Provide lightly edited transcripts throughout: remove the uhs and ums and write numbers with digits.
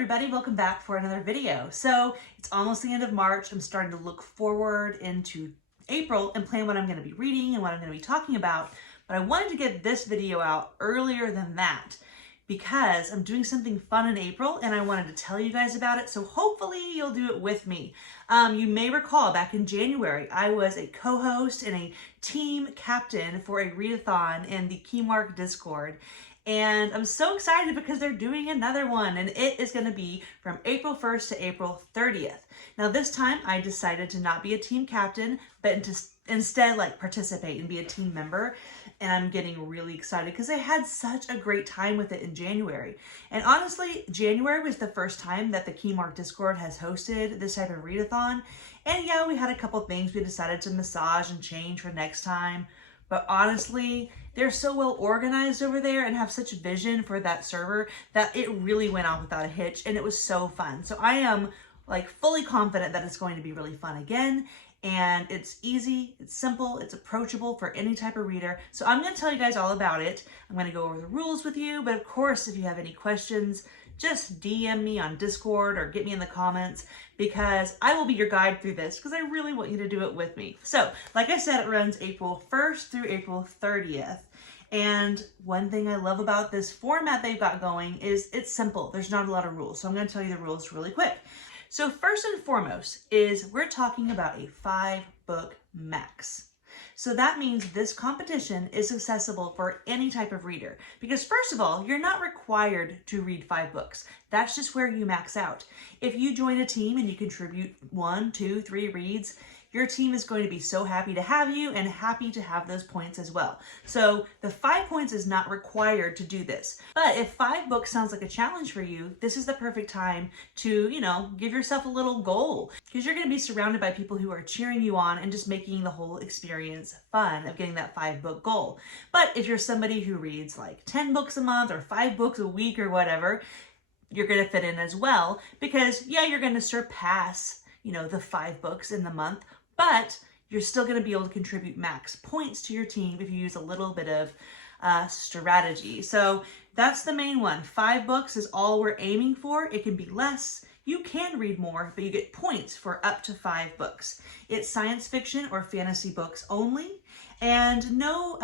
everybody, welcome back for another video. So it's almost the end of March. I'm starting to look forward into April and plan what I'm going to be reading and what I'm going to be talking about. But I wanted to get this video out earlier than that because I'm doing something fun in April and I wanted to tell you guys about it. So hopefully you'll do it with me. You may recall back in January, I was a co-host and a team captain for a Read-a-Thon in the Keymark Discord. And I'm so excited because they're doing another one and it is going to be from April 1st to April 30th. Now this time I decided to not be a team captain, but to instead participate and be a team member. And I'm getting really excited because I had such a great time with it in January. And honestly, January was the first time that the Keymark Discord has hosted this type of readathon. And yeah, we had a couple things we decided to massage and change for next time. But honestly, they're so well organized over there and have such vision for that server that it really went off without a hitch and it was so fun. So I am fully confident that it's going to be really fun again. And it's easy, it's simple, it's approachable for any type of reader. So I'm going to tell you guys all about it. I'm going to go over the rules with you, but of course, if you have any questions, just DM me on Discord or get me in the comments because I will be your guide through this because I really want you to do it with me. So, like I said, it runs April 1st through April 30th. And one thing I love about this format they've got going is it's simple. There's not a lot of rules. So I'm going to tell you the rules really quick. So first and foremost is we're talking about a 5-book max. So that means this competition is accessible for any type of reader. Because first of all, you're not required to read 5 books. That's just where you max out. If you join a team and you contribute 1, 2, 3 reads, your team is going to be so happy to have you and happy to have those points as well. So the 5 points is not required to do this. But if 5 books sounds like a challenge for you, this is the perfect time to, give yourself a little goal because you're going to be surrounded by people who are cheering you on and just making the whole experience fun of getting that 5-book goal. But if you're somebody who reads 10 books a month or 5 books a week or whatever, you're going to fit in as well because yeah, you're going to surpass, the 5 books in the month, but you're still going to be able to contribute max points to your team if you use a little bit of strategy. So that's the main one. 5 books is all we're aiming for. It can be less. You can read more, but you get points for up to 5 books. It's science fiction or fantasy books only, and no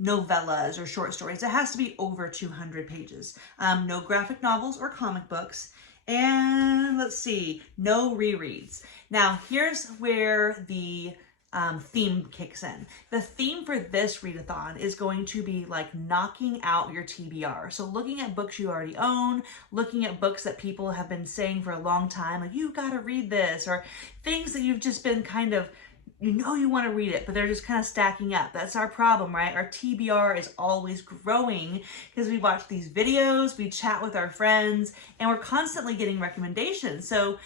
novellas or short stories. It has to be over 200 pages. No graphic novels or comic books. And let's see, no rereads. Now, here's where the theme kicks in. The theme for this readathon is going to be knocking out your TBR. So looking at books you already own, looking at books that people have been saying for a long time, you gotta read this, or things that you've just been kind of, you want to read it, but they're just kind of stacking up. That's our problem, right? Our TBR is always growing because we watch these videos, we chat with our friends, and we're constantly getting recommendations. So,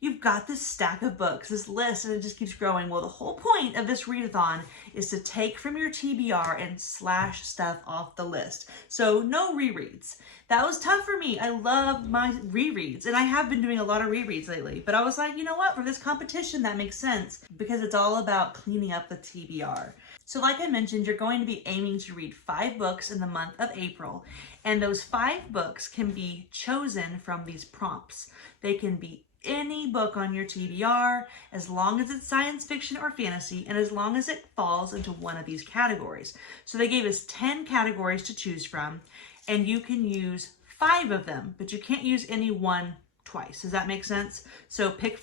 you've got this stack of books, this list, and it just keeps growing. Well, the whole point of this readathon is to take from your TBR and slash stuff off the list. So no rereads. That was tough for me. I love my rereads, and I have been doing a lot of rereads lately, but I was like, you know what? For this competition, that makes sense because it's all about cleaning up the TBR. So like I mentioned, you're going to be aiming to read 5 books in the month of April, and those 5 books can be chosen from these prompts. They can be any book on your TBR as long as it's science fiction or fantasy and as long as it falls into one of these categories. So they gave us 10 categories to choose from, and you can use 5 of them, but you can't use any one twice. Does that make sense? So pick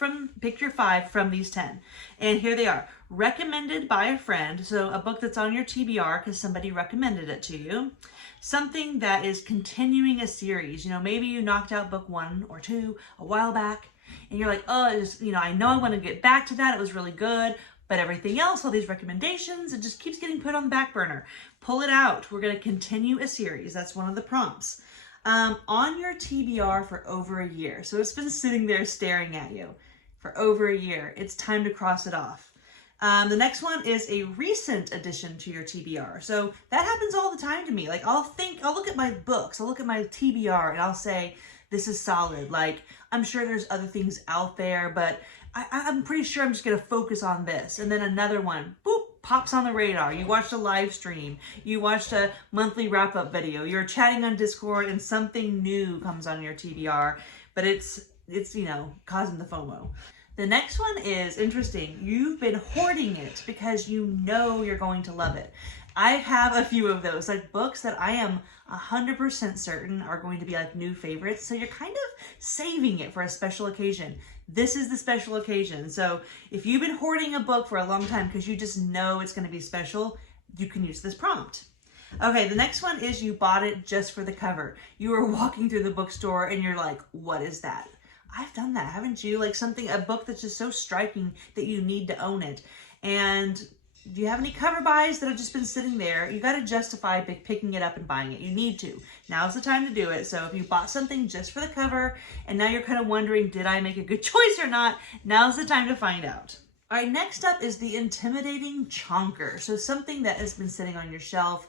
your 5 from these 10. And here they are. Recommended by a friend. So a book that's on your TBR because somebody recommended it to you. Something that is continuing a series. Maybe you knocked out book 1 or 2 a while back and you're like, oh, I know I want to get back to that. It was really good. But everything else, all these recommendations, it just keeps getting put on the back burner. Pull it out. We're going to continue a series. That's one of the prompts. On your TBR for over a year. So it's been sitting there staring at you for over a year. It's time to cross it off. The next one is a recent addition to your TBR. So that happens all the time to me. I'll look at my books, I'll look at my TBR and I'll say, this is solid. I'm sure there's other things out there, but I'm pretty sure I'm just going to focus on this. And then another one, boop, pops on the radar. You watched a live stream. You watched a monthly wrap-up video. You're chatting on Discord and something new comes on your TBR, but it's you know, causing the FOMO. The next one is interesting. You've been hoarding it because you know you're going to love it. I have a few of those, like books that I am 100% certain are going to be like new favorites. So you're kind of saving it for a special occasion. This is the special occasion. So if you've been hoarding a book for a long time because you just know it's going to be special, you can use this prompt. Okay, the next one is you bought it just for the cover. You were walking through the bookstore and you're like, what is that? I've done that, haven't you? Like a book that's just so striking that you need to own it. And do you have any cover buys that have just been sitting there? You got to justify picking it up and buying it. You need to. Now's the time to do it. So if you bought something just for the cover and now you're kind of wondering, did I make a good choice or not? Now's the time to find out. All right, next up is the intimidating chonker. So something that has been sitting on your shelf.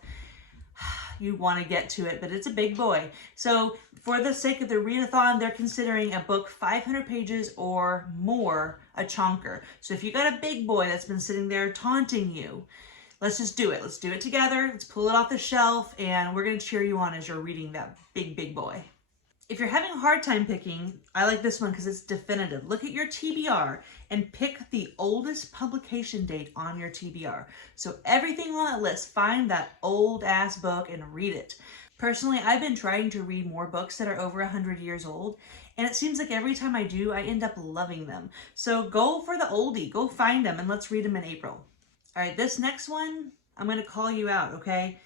You want to get to it, but it's a big boy. So for the sake of the Readathon, they're considering a book 500 pages or more a chonker. So if you got a big boy that's been sitting there taunting you, let's just do it. Let's do it together. Let's pull it off the shelf and we're going to cheer you on as you're reading that big boy. If you're having a hard time picking, I like this one because it's definitive. Look at your TBR and pick the oldest publication date on your TBR. So everything on that list, find that old ass book and read it. Personally, I've been trying to read more books that are over 100 years old, and it seems like every time I do, I end up loving them. So go for the oldie, go find them, and let's read them in April. All right, this next one, I'm going to call you out, okay?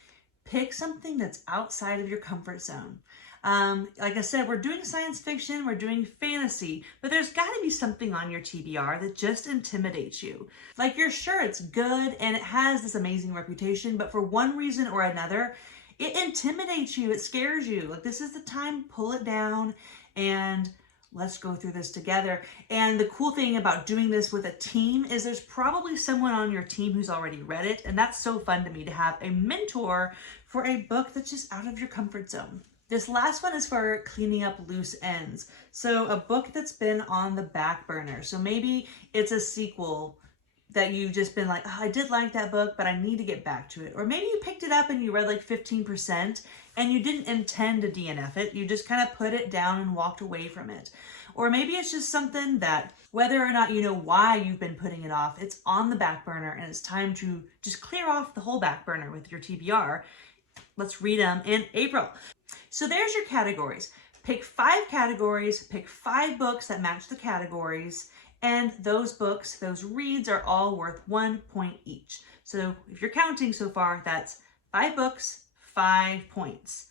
Pick something that's outside of your comfort zone. Like I said, we're doing science fiction, we're doing fantasy, but there's got to be something on your TBR that just intimidates you. Like you're sure it's good and it has this amazing reputation, but for one reason or another, it intimidates you, it scares you. Like this is the time, pull it down and let's go through this together. And the cool thing about doing this with a team is there's probably someone on your team who's already read it. And that's so fun to me to have a mentor for a book that's just out of your comfort zone. This last one is for cleaning up loose ends. So a book that's been on the back burner. So maybe it's a sequel that you've just been like, oh, I did like that book, but I need to get back to it. Or maybe you picked it up and you read like 15% and you didn't intend to DNF it. You just kind of put it down and walked away from it. Or maybe it's just something that whether or not you know why you've been putting it off, it's on the back burner and it's time to just clear off the whole back burner with your TBR. Let's read them in April. So there's your categories. Pick 5 categories, pick 5 books that match the categories, and those books, those reads are all worth 1 point each. So if you're counting so far, that's 5 books, 5 points.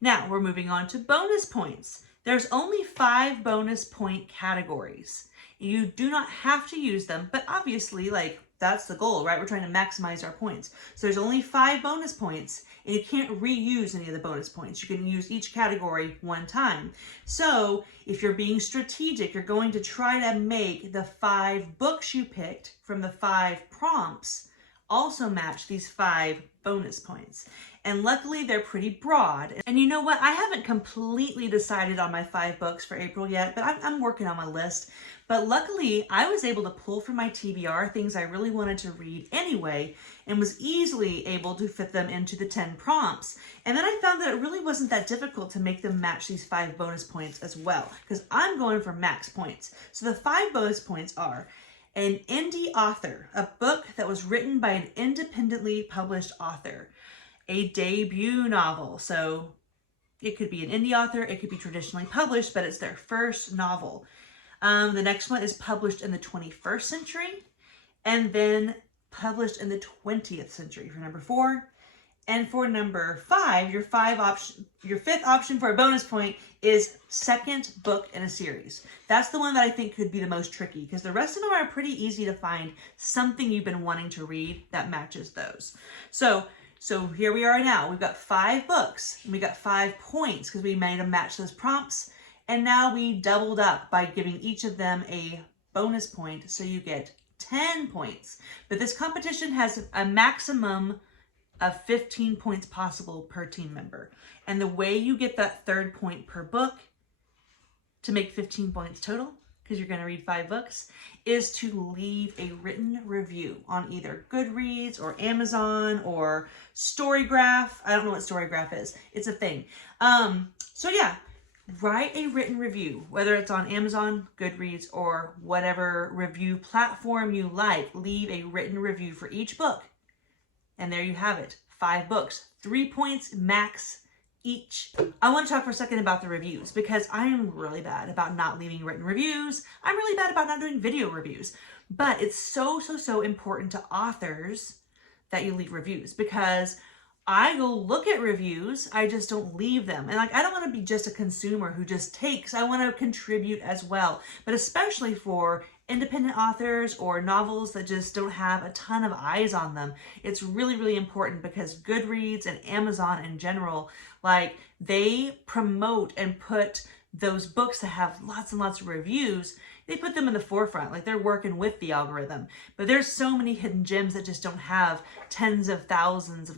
Now we're moving on to bonus points. There's only 5 bonus point categories. You do not have to use them, but obviously like that's the goal, right? We're trying to maximize our points. So there's only 5 bonus points and you can't reuse any of the bonus points. You can use each category 1 time. So if you're being strategic, you're going to try to make the 5 books you picked from the 5 prompts also match these 5 bonus points. And luckily they're pretty broad. And you know what? I haven't completely decided on my 5 books for April yet, but I'm working on my list. But luckily I was able to pull from my TBR things I really wanted to read anyway, and was easily able to fit them into the 10 prompts. And then I found that it really wasn't that difficult to make them match these 5 bonus points as well, because I'm going for max points. So the 5 bonus points are an indie author, a book that was written by an independently published author, a debut novel. So it could be an indie author, it could be traditionally published, but it's their first novel. The next one is published in the 21st century, and then published in the 20th century for number 4. And for number 5, your 5th option for a bonus point is second book in a series. That's the one that I think could be the most tricky, because the rest of them are pretty easy to find something you've been wanting to read that matches those. So here we are now. We've got 5 books and we got 5 points because we made them match those prompts. And now we doubled up by giving each of them a bonus point, so you get 10 points. But this competition has a maximum of 15 points possible per team member. And the way you get that 3rd point per book to make 15 points total, because you're going to read 5 books, is to leave a written review on either Goodreads or Amazon or Storygraph. I don't know what Storygraph is. It's a thing. So yeah, write a written review, whether it's on Amazon, Goodreads, or whatever review platform you like. Leave a written review for each book. And there you have it. 5 books, 3 points max each. I want to talk for a second about the reviews because I am really bad about not leaving written reviews. I'm really bad about not doing video reviews. But it's so important to authors that you leave reviews, because I go look at reviews, I just don't leave them. And like, I don't want to be just a consumer who just takes, I want to contribute as well. But especially for independent authors or novels that just don't have a ton of eyes on them, it's really important, because Goodreads and Amazon in general, like, they promote and put those books that have lots and lots of reviews, they put them in the forefront, like they're working with the algorithm. But there's so many hidden gems that just don't have tens of thousands of,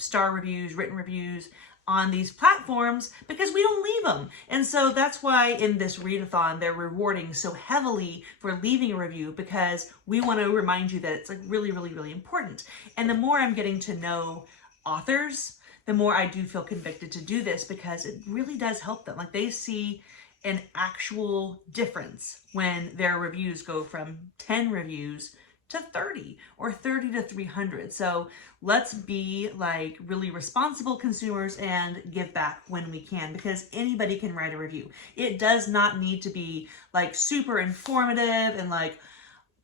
star reviews, written reviews on these platforms, because we don't leave them. And so that's why in this Readathon, they're rewarding so heavily for leaving a review, because we want to remind you that it's like really important. And the more I'm getting to know authors, the more I do feel convicted to do this, because it really does help them. Like, they see an actual difference when their reviews go from 10 reviews to 30 or 30 to 300. So let's be like really responsible consumers and give back when we can, because anybody can write a review. It does not need to be like super informative and like,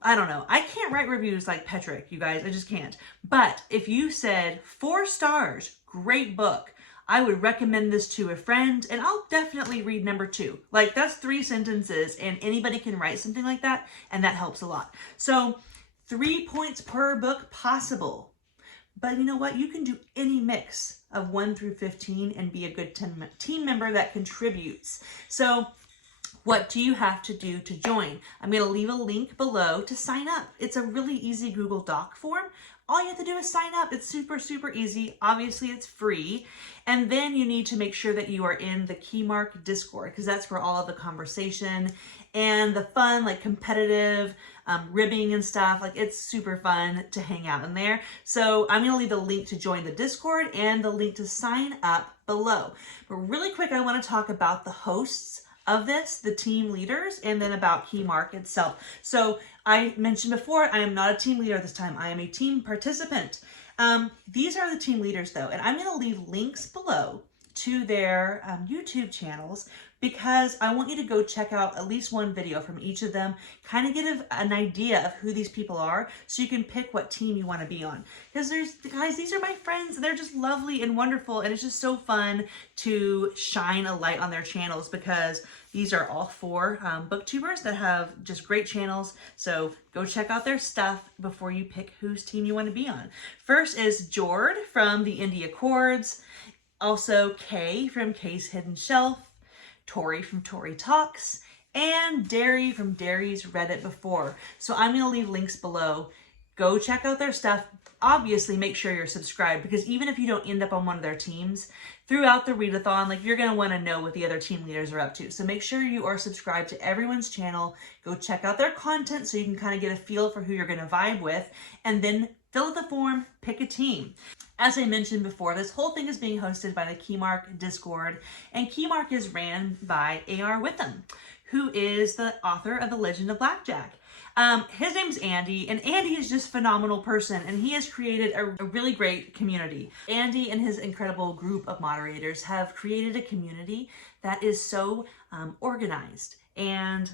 I don't know. I can't write reviews like Patrick, you guys. I just can't. But if you said 4 stars, great book, I would recommend this to a friend, and I'll definitely read number 2. Like, that's 3 sentences, and anybody can write something like that, and that helps a lot. So 3 points per book possible. But you know what? You can do any mix of 1 through 15 and be a good team member that contributes. So what do you have to do to join? I'm going to leave a link below to sign up. It's a really easy Google Doc form. All you have to do is sign up. It's super easy. Obviously, it's free. And then you need to make sure that you are in the Keymark Discord, because that's where all of the conversation and the fun, like competitive ribbing and stuff, like, it's super fun to hang out in there. So I'm going to leave the link to join the Discord and the link to sign up below. But really quick, I want to talk about the hosts of this, the team leaders, and then about Keymark itself. So I mentioned before, I am not a team leader this time. I am a team participant. These are the team leaders though, and I'm going to leave links below to their YouTube channels, because I want you to go check out at least one video from each of them, kind of get an idea of who these people are, so you can pick what team you want to be on. Because guys, these are my friends, and they're just lovely and wonderful, and it's just so fun to shine a light on their channels, because these are all 4 booktubers that have just great channels. So go check out their stuff before you pick whose team you want to be on. First is Jord from the Indie Accords, also Kay from Kay's Hidden Shelf, Tori from Tori Talks, and Derry from Derry's Read It Before. So I'm going to leave links below. Go check out their stuff. Obviously, make sure you're subscribed, because even if you don't end up on one of their teams, throughout the Readathon, like, you're going to want to know what the other team leaders are up to. So make sure you are subscribed to everyone's channel. Go check out their content so you can kind of get a feel for who you're going to vibe with, and then fill out the form, pick a team. As I mentioned before, this whole thing is being hosted by the Keymark Discord, and Keymark is ran by A.R. Witham, who is the author of The Legend of Blackjack. His name's Andy, and Andy is just a phenomenal person, and he has created a really great community. Andy and his incredible group of moderators have created a community that is so organized and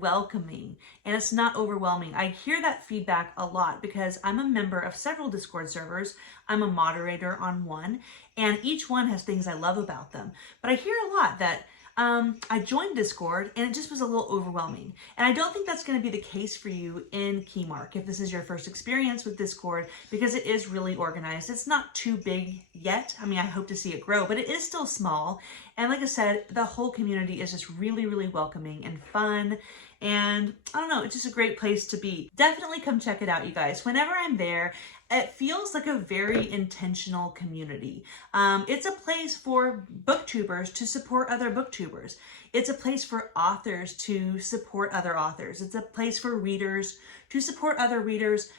welcoming, and it's not overwhelming. I hear that feedback a lot because I'm a member of several Discord servers. I'm a moderator on one, and each one has things I love about them. But I hear a lot that I joined Discord and it just was a little overwhelming. And I don't think that's going to be the case for you in Keymark if this is your first experience with Discord, because it is really organized. It's not too big yet. I mean, I hope to see it grow, but it is still small. And like I said, the whole community is just really, really welcoming and fun. And I don't know, it's just a great place to be. Definitely come check it out, you guys. Whenever I'm there, it feels like a very intentional community. It's a place for booktubers to support other booktubers. It's a place for authors to support other authors. It's a place for readers to support other readers,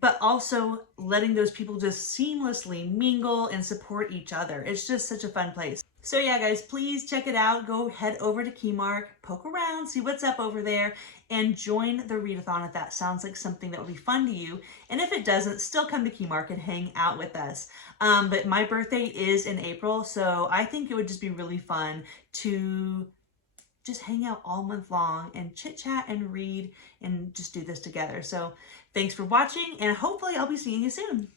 but also letting those people just seamlessly mingle and support each other. It's just such a fun place. So yeah, guys, please check it out. Go head over to Keymark, poke around, see what's up over there, and join the Readathon if that sounds like something that would be fun to you. And if it doesn't, still come to Keymark and hang out with us. But my birthday is in April, so I think it would just be really fun to just hang out all month long and chit chat and read and just do this together. So thanks for watching, and hopefully I'll be seeing you soon.